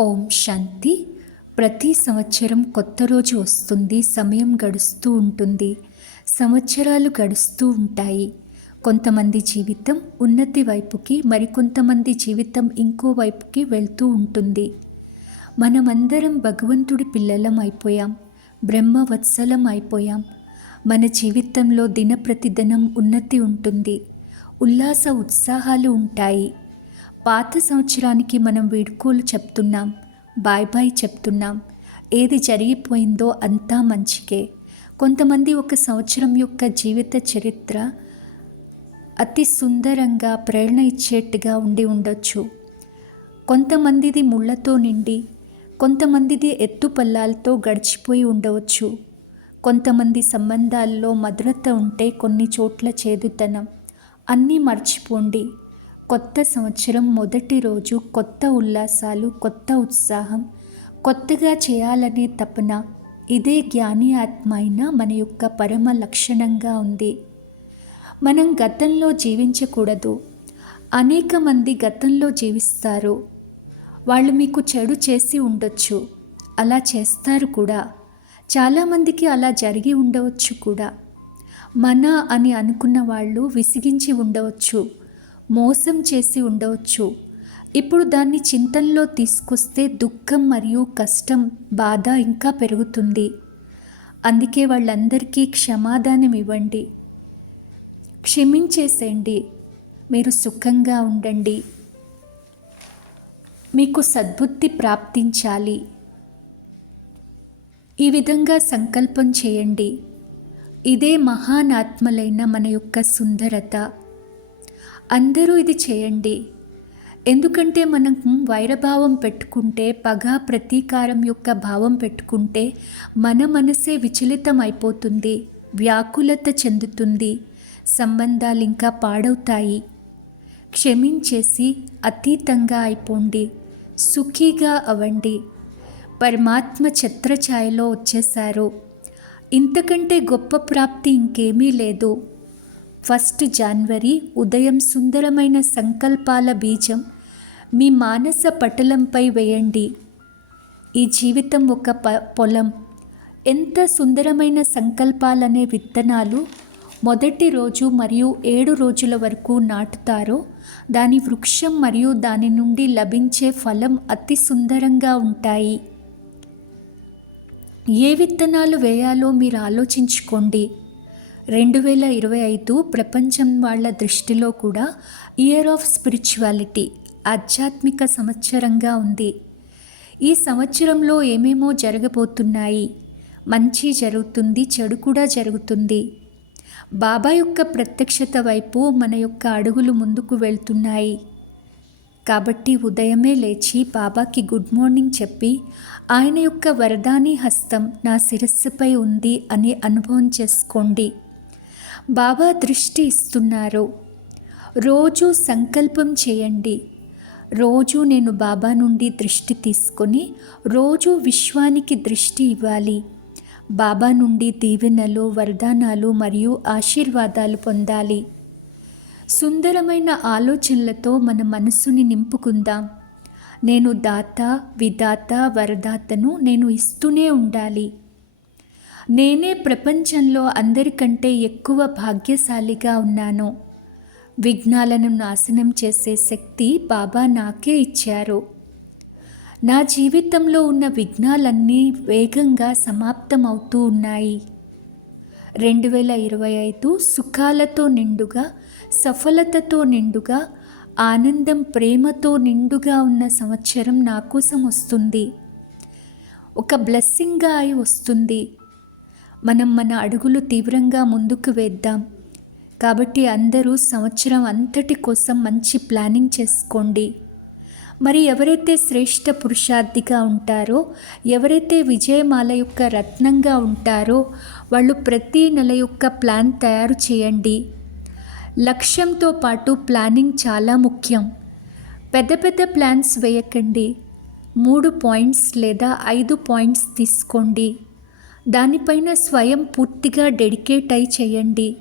ఓం శాంతి. ప్రతి సంవత్సరం కొత్త రోజు వస్తుంది సమయం గడుస్తూ ఉంటుంది. సంవత్సరాలు గడుస్తూ ఉంటాయి. కొంతమంది జీవితం ఉన్నతి వైపుకి మరికొంతమంది జీవితం ఇంకో వైపుకి వెళ్తూ ఉంటుంది. మనమందరం భగవంతుడి పిల్లలం అయిపోయాం బ్రహ్మవత్సలం అయిపోయాం. మన జీవితంలో దినప్రతిదినం ఉన్నతి ఉంటుంది. ఉల్లాస ఉత్సాహాలు ఉంటాయి. పాత సంవత్సరానికి మనం వీడ్కోలు చెప్తున్నాం బాయ్ బాయ్ చెప్తున్నాం. ఏది జరిగిపోయిందో అంతా మంచికే. కొంతమంది ఒక సంవత్సరం యొక్క జీవిత చరిత్ర అతి సుందరంగా ప్రేరణ ఇచ్చేట్టుగా ఉండి ఉండొచ్చు. కొంతమందిది ముళ్ళతో నిండి కొంతమందిది ఎత్తుపల్లాలతో గడిచిపోయి ఉండవచ్చు. కొంతమంది సంబంధాల్లో మధురత ఉంటే కొన్ని చోట్ల చేదుతనం. అన్నీ మర్చిపోండి. కొత్త సంవత్సరం మొదటి రోజు కొత్త ఉల్లాసాలు కొత్త ఉత్సాహం కొత్తగా చేయాలనే తపన ఇదే జ్ఞాని ఆత్మ అయిన మన యొక్క పరమ లక్షణంగా ఉంది. మనం గతంలో జీవించకూడదు. అనేక మంది గతంలో జీవిస్తారు. వాళ్ళు మీకు చెడు చేసి ఉండొచ్చు. అలా చేస్తారు కూడా. చాలామందికి అలా జరిగి ఉండవచ్చు కూడా. మన అని అనుకున్న వాళ్ళు విసిగించి ఉండవచ్చు. మోసం చేసి ఉండవచ్చు. ఇప్పుడు దాన్ని చింతనలో తీసుకొస్తే దుఃఖం మరియు కష్టం బాధ ఇంకా పెరుగుతుంది. అందుకే వాళ్ళందరికీ క్షమాదానం ఇవ్వండి. క్షమించేసేయండి. మీరు సుఖంగా ఉండండి. మీకు సద్బుద్ధి ప్రాప్తించాలి. ఈ విధంగా సంకల్పం చేయండి. ఇదే మహానాత్మలైన మన యొక్క సుందరత. అందరూ ఇది చేయండి. ఎందుకంటే మనం వైరభావం పెట్టుకుంటే పగ ప్రతీకారం యొక్క భావం పెట్టుకుంటే మన మనసే విచలితం అయిపోతుంది వ్యాకులత చెందుతుంది సంబంధాలు ఇంకా పాడవుతాయి. క్షమించేసి అతీతంగా అయిపోండి సుఖీగా అవ్వండి. పరమాత్మ ఛత్రఛాయలో వచ్చేశారు. ఇంతకంటే గొప్ప ప్రాప్తి ఇంకేమీ లేదు. ఫస్ట్ జనవరి ఉదయం సుందరమైన సంకల్పాల బీజం మీ మానస పటలంపై వేయండి. ఈ జీవితం ఒక ప పొలం. ఎంత సుందరమైన సంకల్పాలనే విత్తనాలు మొదటి రోజు మరియు ఏడు రోజుల వరకు నాటుతారో దాని వృక్షం మరియు దాని నుండి లభించే ఫలం అతి సుందరంగా ఉంటాయి. ఏ విత్తనాలు వేయాలో మీరు ఆలోచించుకోండి. రెండు వేల ఇరవై ఐదు ప్రపంచం వాళ్ళ దృష్టిలో కూడా ఇయర్ ఆఫ్ స్పిరిచువాలిటీ ఆధ్యాత్మిక సంవత్సరంగా ఉంది. ఈ సంవత్సరంలో ఏమేమో జరగబోతున్నాయి. మంచి జరుగుతుంది చెడు కూడా జరుగుతుంది. బాబా యొక్క ప్రత్యక్షత వైపు మన యొక్క అడుగులు ముందుకు వెళ్తున్నాయి. కాబట్టి ఉదయమే లేచి బాబాకి గుడ్ మార్నింగ్ చెప్పి ఆయన యొక్క వరదాని హస్తం నా శిరస్సుపై ఉంది అని అనుభవం చేసుకోండి. బాబా దృష్టి ఇస్తున్నారు. రోజు సంకల్పం చేయండి. రోజు నేను బాబా నుండి దృష్టి తీసుకొని రోజు విశ్వానికి దృష్టి ఇవ్వాలి. బాబా నుండి దీవెనలు వరదానాలు మరియు ఆశీర్వాదాలు పొందాలి. సుందరమైన ఆలోచనలతో మన మనస్సుని నింపుకుందాం. నేను దాత విదాత వరదాతను నేను ఇస్తూనే ఉండాలి. నేనే ప్రపంచంలో అందరికంటే ఎక్కువ భాగ్యశాలిగా ఉన్నాను. విఘ్నాలను నాశనం చేసే శక్తి బాబా నాకే ఇచ్చారు. నా జీవితంలో ఉన్న విఘ్నాలన్నీ వేగంగా సమాప్తమవుతూ ఉన్నాయి. రెండు వేల ఇరవై ఐదు సుఖాలతో నిండుగా సఫలతతో నిండుగా ఆనందం ప్రేమతో నిండుగా ఉన్న సంవత్సరం నా కోసం వస్తుంది. ఒక బ్లెస్సింగ్గా అయి వస్తుంది. మనం మన అడుగులు తీవ్రంగా ముందుకు వేద్దాం. కాబట్టి అందరూ సంవత్సరం అంతటి కోసం మంచి ప్లానింగ్ చేసుకోండి. మరి ఎవరైతే శ్రేష్ఠ పురుషార్థిగా ఉంటారో ఎవరైతే విజయమాల యొక్క రత్నంగా ఉంటారో వాళ్ళు ప్రతి నెల యొక్క ప్లాన్ తయారు చేయండి. లక్ష్యంతో పాటు ప్లానింగ్ చాలా ముఖ్యం. పెద్ద పెద్ద ప్లాన్స్ వేయకండి. మూడు పాయింట్స్ లేదా ఐదు పాయింట్స్ తీసుకోండి. దానిపైన స్వయం పూర్తిగా డెడికేట్ అయి చేయండి.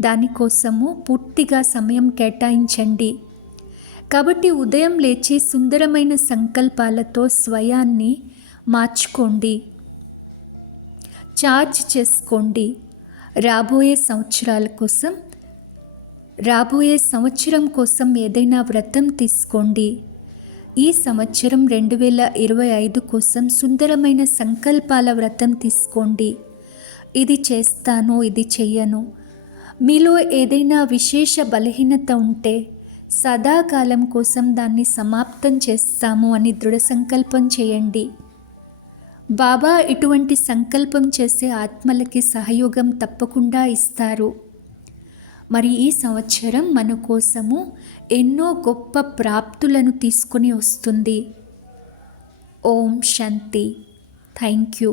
దానికోసము పూర్తిగా సమయం కేటాయించండి. కాబట్టి ఉదయం లేచి సుందరమైన సంకల్పాలతో స్వయాన్ని మార్చుకోండి. చార్జ్ చేసుకోండి. రాబోయే సంవత్సరాల కోసం రాబోయే సంవత్సరం కోసం ఏదైనా వ్రతం తీసుకోండి. ఈ సంవత్సరం రెండు వేల ఇరవై ఐదు కోసం సుందరమైన సంకల్పాల వ్రతం తీసుకోండి. ఇది చేస్తాను ఇది చెయ్యను. మీలో ఏదైనా విశేష బలహీనత ఉంటే సదాకాలం కోసం దాన్ని సమాప్తం చేస్తాము అని దృఢ సంకల్పం చేయండి. బాబా ఇటువంటి సంకల్పం చేసే ఆత్మలకి సహయోగం తప్పకుండా ఇస్తారు. మరి ఈ సంవత్సరం మన కోసము ఎన్నో గొప్ప ప్రాప్తులను తీసుకొని వస్తుంది. ఓం శాంతి. Thank you.